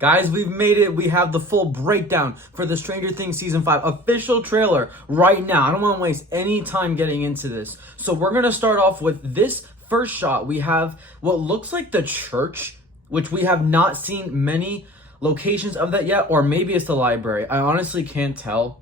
Guys, we've made it. We have the full breakdown for the Stranger Things Season 5 official trailer right now. I don't want to waste any time getting into this. So we're going to start off with this first shot. We have what looks like the church, which we have not seen many locations of that yet, or maybe it's the library. I honestly can't tell.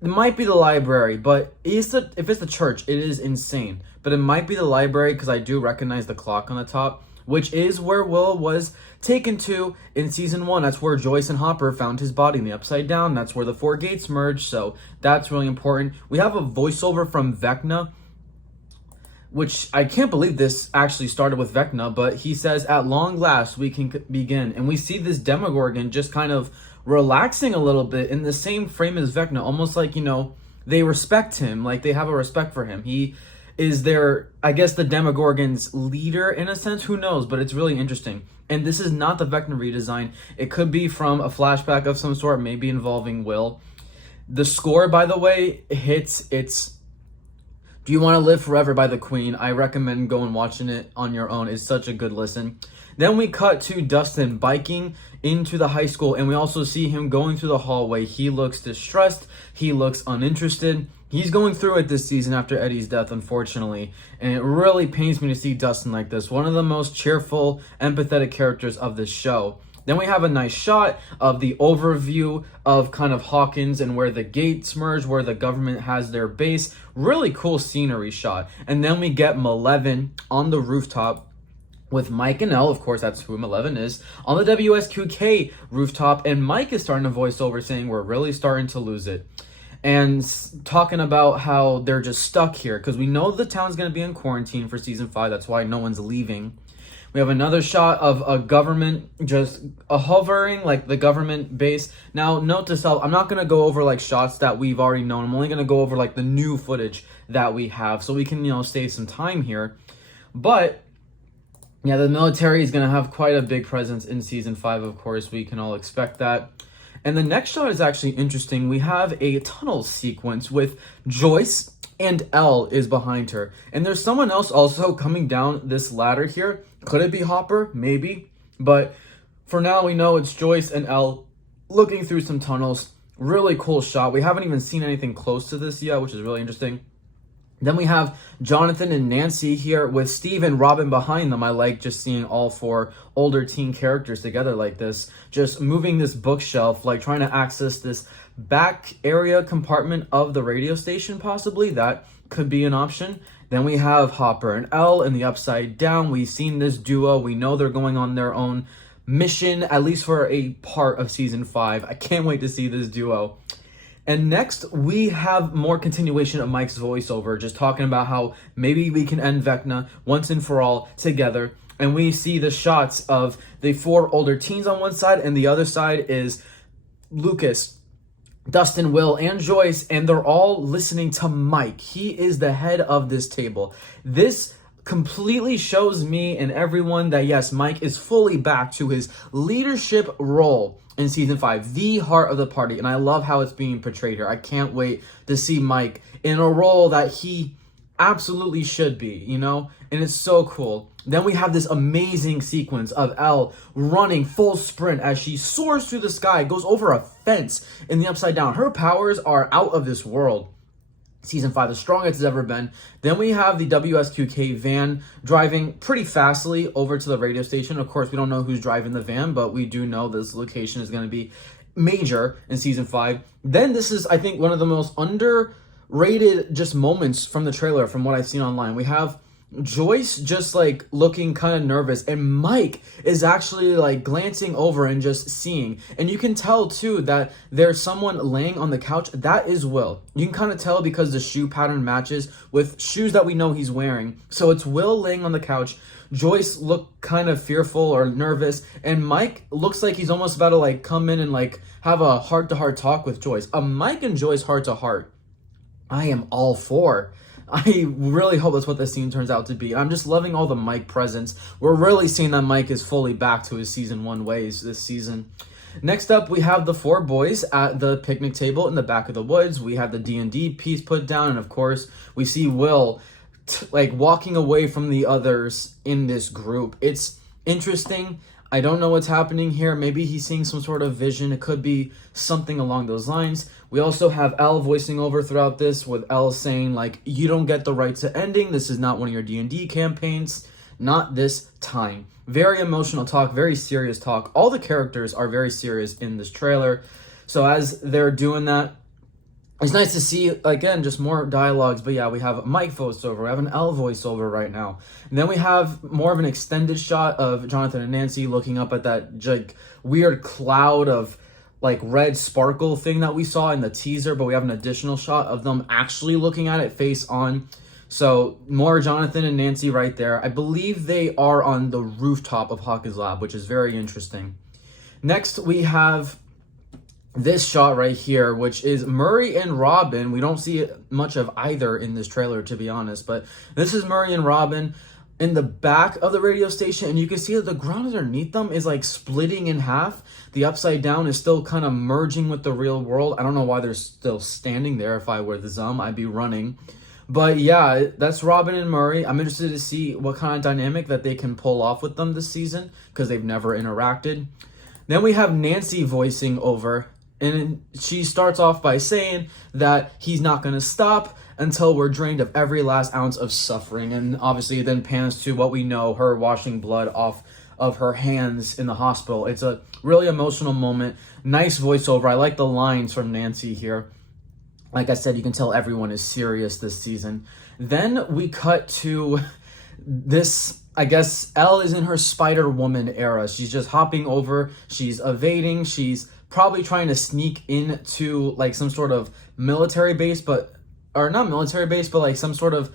It might be the library, but if it's the church, it is insane. But it might be the library because I do recognize the clock on the top, which is where Will was taken to in season 1. That's where Joyce and Hopper found his body in the Upside Down. That's where the 4 gates merged, so that's really important. We have a voiceover from Vecna, which I can't believe this actually started with Vecna, but he says, "At long last, we can begin." And we see this Demogorgon just kind of relaxing a little bit in the same frame as Vecna, almost like, they respect him, like they have a respect for him. He is their, I guess, the Demogorgon's leader in a sense. Who knows? But it's really interesting. And this is not the Vecna redesign. It could be from a flashback of some sort, maybe involving Will. The score, by the way, hits its "Do You Want to Live Forever" by the Queen. I recommend going watching it on your own. It's such a good listen. Then we cut to Dustin biking into the high school, and we also see him going through the hallway. He looks distressed. He looks uninterested. He's going through it this season after Eddie's death, unfortunately, and it really pains me to see Dustin like this. One of the most cheerful, empathetic characters of this show. Then we have a nice shot of the overview of kind of Hawkins and where the gates merge, where the government has their base. Really cool scenery shot. And then we get Maleven on the rooftop with Mike and Elle, of course, that's who Maleven is, on the WSQK rooftop, and Mike is starting to voice over saying, "We're really starting to lose it." And talking about how they're just stuck here, because we know the town's going to be in quarantine for season 5, that's why no one's leaving. We have another shot of a government just hovering, like the government base. Now, note to self, I'm not going to go over like shots that we've already known. I'm only going to go over like the new footage that we have so we can, save some time here. But yeah, the military is going to have quite a big presence in season 5, of course. We can all expect that. And the next shot is actually interesting. We have a tunnel sequence with Joyce, and Elle is behind her. And there's someone else also coming down this ladder here. Could it be Hopper? Maybe. But for now, we know it's Joyce and Elle looking through some tunnels. Really cool shot. We haven't even seen anything close to this yet, which is really interesting. Then we have Jonathan and Nancy here with Steve and Robin behind them. I like just seeing all 4 older teen characters together like this. Just moving this bookshelf, like trying to access this back area compartment of the radio station possibly. That could be an option. Then we have Hopper and Elle in the Upside Down. We've seen this duo. We know they're going on their own mission, at least for a part of season 5. I can't wait to see this duo. And next, we have more continuation of Mike's voiceover, just talking about how maybe we can end Vecna once and for all together. And we see the shots of the 4 older teens on one side, and the other side is Lucas, Dustin, Will, and Joyce, and they're all listening to Mike. He is the head of this table. This completely shows me and everyone that, yes, Mike is fully back to his leadership role in season 5, the heart of the party. And I love how it's being portrayed here. I can't wait to see Mike in a role that he absolutely should be, and it's so cool. Then we have this amazing sequence of Elle running full sprint as she soars through the sky, goes over a fence in the Upside Down. Her powers are out of this world. Season 5, the strongest it's ever been. Then we have the WSQK van driving pretty fastly over to the radio station. Of course, we don't know who's driving the van, but we do know this location is going to be major in season 5. Then this is, I think, one of the most underrated just moments from the trailer from what I've seen online. We have Joyce just like looking kind of nervous, and Mike is actually like glancing over and just seeing, and you can tell too that there's someone laying on the couch. That is Will. You can kind of tell because the shoe pattern matches with shoes that we know he's wearing. So it's Will laying on the couch. Joyce looked kind of fearful or nervous, and Mike looks like he's almost about to like come in and like have a heart-to-heart talk with Joyce. A Mike and Joyce heart-to-heart, I am all for. I really hope that's what this scene turns out to be. I'm just loving all the Mike presence. We're really seeing that Mike is fully back to his season 1 ways this season. Next up, we have the 4 boys at the picnic table in the back of the woods. We have the D&D piece put down, and of course, we see Will like walking away from the others in this group. It's interesting. I don't know what's happening here. Maybe he's seeing some sort of vision. It could be something along those lines. We also have Elle voicing over throughout this, with Elle saying, like, you don't get the right to ending. This is not one of your D&D campaigns. Not this time. Very emotional talk, very serious talk. All the characters are very serious in this trailer. So as they're doing that, it's nice to see, again, just more dialogues. But yeah, we have a Mike voiceover. We have an Elle voiceover right now. And then we have more of an extended shot of Jonathan and Nancy looking up at that like weird cloud of like red sparkle thing that we saw in the teaser. But we have an additional shot of them actually looking at it face on. So more Jonathan and Nancy right there. I believe they are on the rooftop of Hawkins Lab, which is very interesting. Next, we have this shot right here, which is Murray and Robin. We don't see much of either in this trailer, to be honest, but this is Murray and Robin in the back of the radio station, and you can see that the ground underneath them is like splitting in half. The upside down is still kind of merging with the real world. I don't know why they're still standing there. If I were the Zum, I'd be running. But yeah, that's Robin and Murray. I'm interested to see what kind of dynamic that they can pull off with them this season, because they've never interacted. Then we have Nancy voicing over, and she starts off by saying that he's not going to stop until we're drained of every last ounce of suffering. And obviously it then pans to what we know, her washing blood off of her hands in the hospital. It's a really emotional moment. Nice voiceover. I like the lines from Nancy here. Like I said, you can tell everyone is serious this season. Then we cut to this, I guess Elle is in her Spider-Woman era. She's just hopping over. She's evading. She's probably trying to sneak into like some sort of military base, or not military base, but like some sort of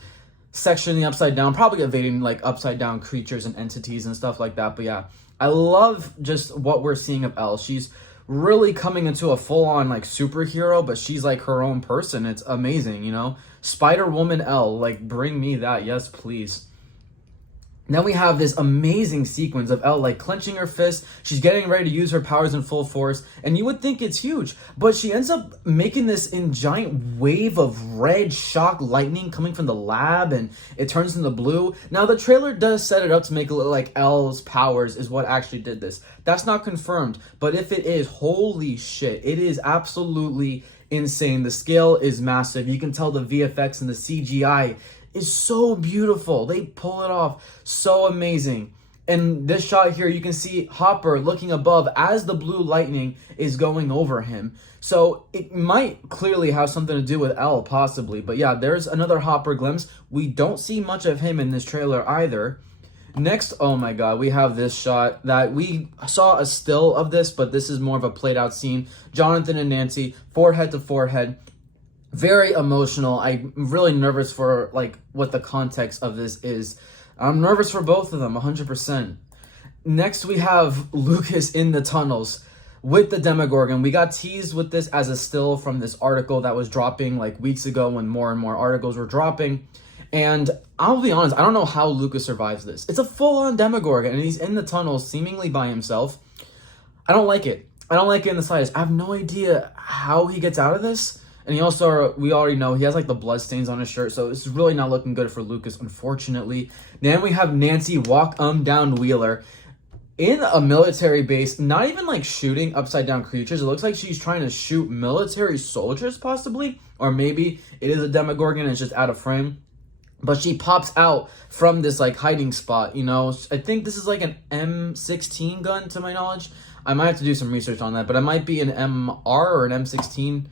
section in the Upside Down, probably evading like Upside Down creatures and entities and stuff like that. But yeah, I love just what we're seeing of Elle. She's really coming into a full-on like superhero, but she's like her own person. It's amazing, you know? Spider-Woman Elle, like bring me that, yes please. Then we have this amazing sequence of Elle like clenching her fist. She's getting ready to use her powers in full force, and you would think it's huge, but she ends up making this in giant wave of red shock lightning coming from the lab, and it turns into blue. Now the trailer does set it up to make it look like Elle's powers is what actually did this. That's not confirmed, but if it is, holy shit, it is absolutely insane. The scale is massive. You can tell the VFX and the CGI is so beautiful. They pull it off so amazing. And this shot here, you can see Hopper looking above as the blue lightning is going over him. So it might clearly have something to do with Elle, possibly. But yeah, there's another Hopper glimpse. We don't see much of him in this trailer either. Next, oh my god, we have this shot that we saw a still of this, but this is more of a played out scene. Jonathan and Nancy, forehead to forehead. Very emotional. I'm really nervous for like what the context of this is. I'm nervous for both of them, 100%. Next, we have Lucas in the tunnels with the Demogorgon. We got teased with this as a still from this article that was dropping like weeks ago when more and more articles were dropping. And I'll be honest, I don't know how Lucas survives this. It's a full-on Demogorgon, and he's in the tunnels seemingly by himself. I don't like it. I don't like it in the slightest. I have no idea how he gets out of this. And he also, we already know, he has like the blood stains on his shirt, so this is really not looking good for Lucas, unfortunately. Then we have Nancy walk down Wheeler in a military base, not even like shooting upside down creatures. It looks like she's trying to shoot military soldiers, possibly. Or maybe it is a Demogorgon and it's just out of frame. But she pops out from this like hiding spot, you know. I think this is like an M16 gun, to my knowledge. I might have to do some research on that, but it might be an MR or an M16.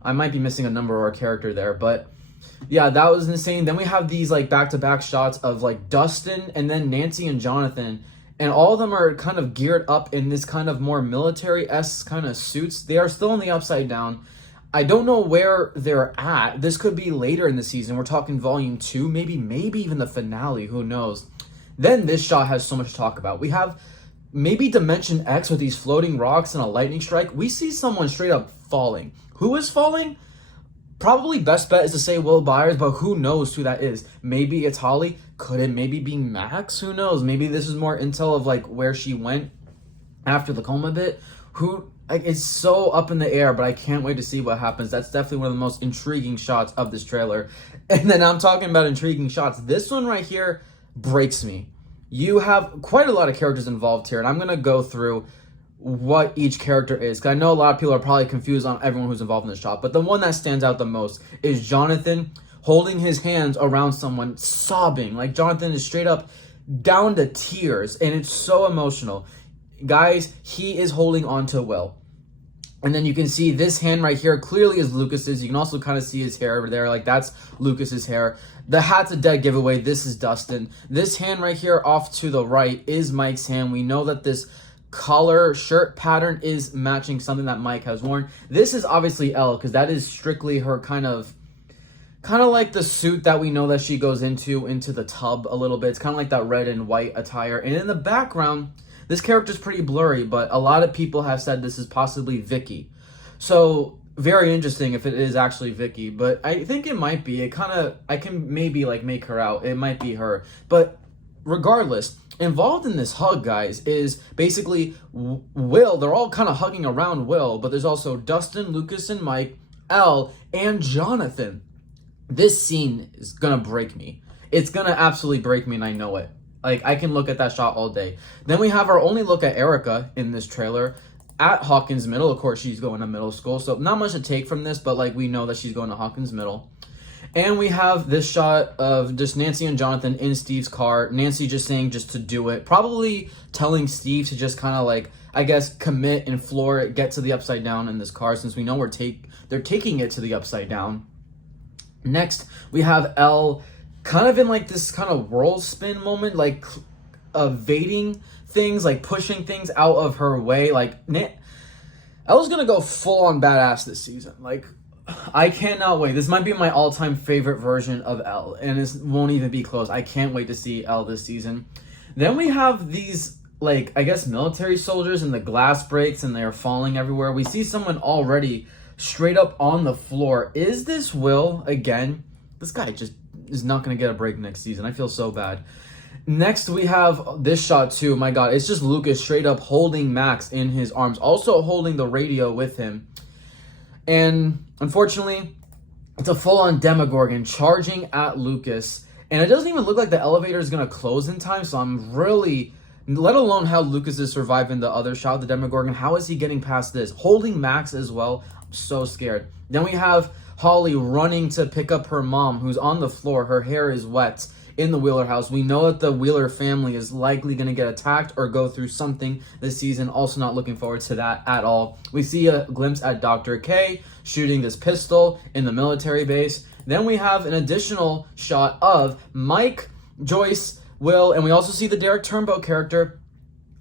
I might be missing a number or a character there, but yeah, that was insane. Then we have these like back-to-back shots of like Dustin and then Nancy and Jonathan, and all of them are kind of geared up in this kind of more military-esque kind of suits. They are still in the Upside Down. I don't know where they're at. This could be later in the season. We're talking volume 2, maybe even the finale, who knows. Then this shot has so much to talk about. We have maybe Dimension X with these floating rocks and a lightning strike. We see someone straight up falling. Who is falling? Probably best bet is to say Will Byers, but who knows who that is? Maybe it's Holly. Could it maybe be Max? Who knows? Maybe this is more intel of like where she went after the coma bit. It's so up in the air, but I can't wait to see what happens. That's definitely one of the most intriguing shots of this trailer. And then I'm talking about intriguing shots. This one right here breaks me. you have quite a lot of characters involved here, and I'm going to go through what each character is, because I know a lot of people are probably confused on everyone who's involved in this shot, but the one that stands out the most is Jonathan holding his hands around someone, sobbing. Like, Jonathan is straight up down to tears, and it's so emotional. Guys, he is holding on to Will. And then you can see this hand right here clearly is Lucas's. You can also kind of see his hair over there. Like, that's Lucas's hair. The hat's a dead giveaway. This is Dustin. This hand right here off to the right is Mike's hand. We know that this collar shirt pattern is matching something that Mike has worn. This is obviously Elle, because that is strictly her kind of like the suit that we know that she goes into the tub a little bit. It's kind of like that red and white attire. And in the background, this character's pretty blurry, but a lot of people have said this is possibly Vicky. So, very interesting if it is actually Vicky, but I think it might be. I can maybe like make her out. It might be her. But regardless, involved in this hug, guys, is basically Will. They're all kind of hugging around Will, but there's also Dustin, Lucas, and Mike, Elle, and Jonathan. This scene is gonna break me. It's gonna absolutely break me, and I know it. Like, I can look at that shot all day. Then we have our only look at Erica in this trailer at Hawkins Middle. Of course, she's going to middle school, so not much to take from this, but like, we know that she's going to Hawkins Middle. And we have this shot of just Nancy and Jonathan in Steve's car. Nancy just saying just to do it. Probably telling Steve to just kind of like, I guess, commit and floor it, get to the upside down in this car, since we know they're taking it to the upside down. Next, we have Elle kind of in like this kind of whirl spin moment, like evading things, like pushing things out of her way. Like, Elle's gonna go full on badass this season. Like, I cannot wait. This might be my all-time favorite version of Elle, and this won't even be close. I can't wait to see Elle this season. Then we have these, like, I guess military soldiers, and the glass breaks and they're falling everywhere. We see someone already straight up on the floor. Is this Will again? This guy just is not going to get a break next season. I feel so bad. Next, we have this shot too. My God, it's just Lucas straight up holding Max in his arms, also holding the radio with him. And unfortunately, it's a full-on Demogorgon charging at Lucas. And it doesn't even look like the elevator is going to close in time, so I'm really, let alone how Lucas is surviving the other shot, the Demogorgon. How is he getting past this? Holding Max as well. I'm so scared. Then we have Holly running to pick up her mom, who's on the floor. Her hair is wet in the Wheeler house. We know that the Wheeler family is likely going to get attacked or go through something this season. Also not looking forward to that at all. We see a glimpse at Dr. K shooting this pistol in the military base. Then we have an additional shot of Mike, Joyce, Will, and we also see the Derek Turnbow character.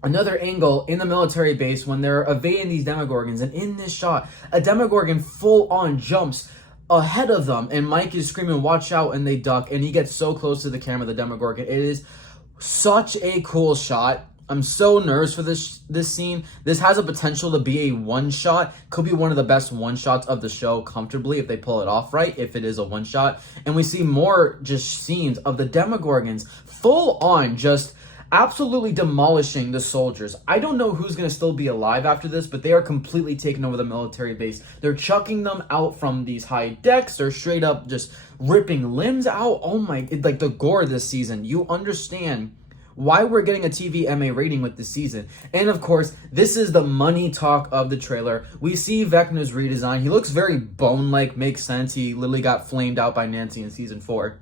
Another angle in the military base when they're evading these Demogorgons. And in this shot, a Demogorgon full on jumps ahead of them, and Mike is screaming, "Watch out," and they duck, and he gets so close to the camera, the Demogorgon. It is such a cool shot. I'm so nervous for this scene. This has a potential to be a one-shot. Could be one of the best one-shots of the show comfortably if they pull it off right, if it is a one-shot. And we see more just scenes of the Demogorgons full on just absolutely demolishing the soldiers. I don't know who's going to still be alive after this, but they are completely taking over the military base. They're chucking them out from these high decks. They're straight up just ripping limbs out. Oh my, like the gore this season. You understand why we're getting a TVMA rating with this season. And of course, this is the money talk of the trailer. We see Vecna's redesign. He looks very bone-like, makes sense. He literally got flamed out by Nancy in season 4.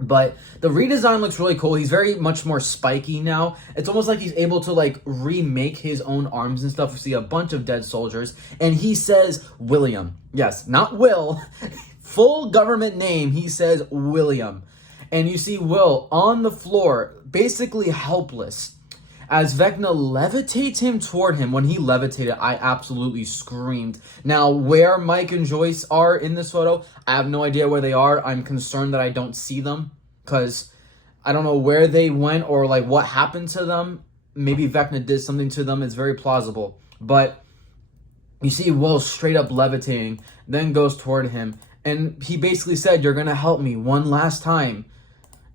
But the redesign looks really cool. He's very much more spiky now. It's almost like he's able to like remake his own arms and stuff. We see a bunch of dead soldiers. And he says William. Yes, not Will. Full government name. He says William. And you see Will on the floor, basically helpless, as Vecna levitates him toward him. When he levitated, I absolutely screamed. Now, where Mike and Joyce are in this photo, I have no idea where they are. I'm concerned that I don't see them, because I don't know where they went or like what happened to them. Maybe Vecna did something to them. It's very plausible. But you see Will straight up levitating, then goes toward him. And he basically said, "You're going to help me one last time."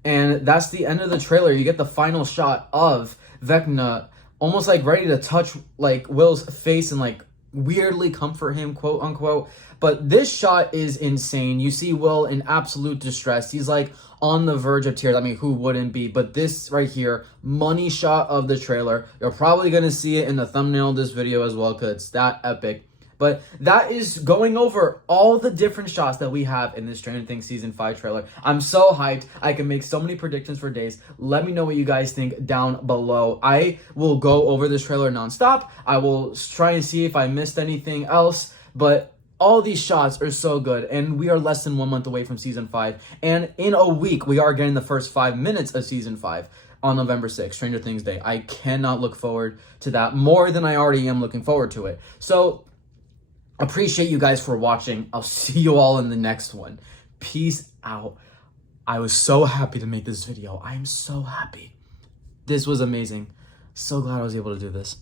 And that's the end of the trailer. You get the final shot of Vecna almost like ready to touch like Will's face and like weirdly comfort him, quote unquote. But this shot is insane. You see Will in absolute distress. He's like on the verge of tears. I mean, who wouldn't be? But this right here, money shot of the trailer. You're probably going to see it in the thumbnail of this video as well because it's that epic. But that is going over all the different shots that we have in this Stranger Things Season 5 trailer. I'm so hyped. I can make so many predictions for days. Let me know what you guys think down below. I will go over this trailer nonstop. I will try and see if I missed anything else. But all these shots are so good. And we are less than 1 month away from Season 5. And in a week, we are getting the first 5 minutes of Season 5. On November 6th, Stranger Things Day. I cannot look forward to that more than I already am looking forward to it. So, appreciate you guys for watching. I'll see you all in the next one. Peace out. I was so happy to make this video. I am so happy. This was amazing. So glad I was able to do this.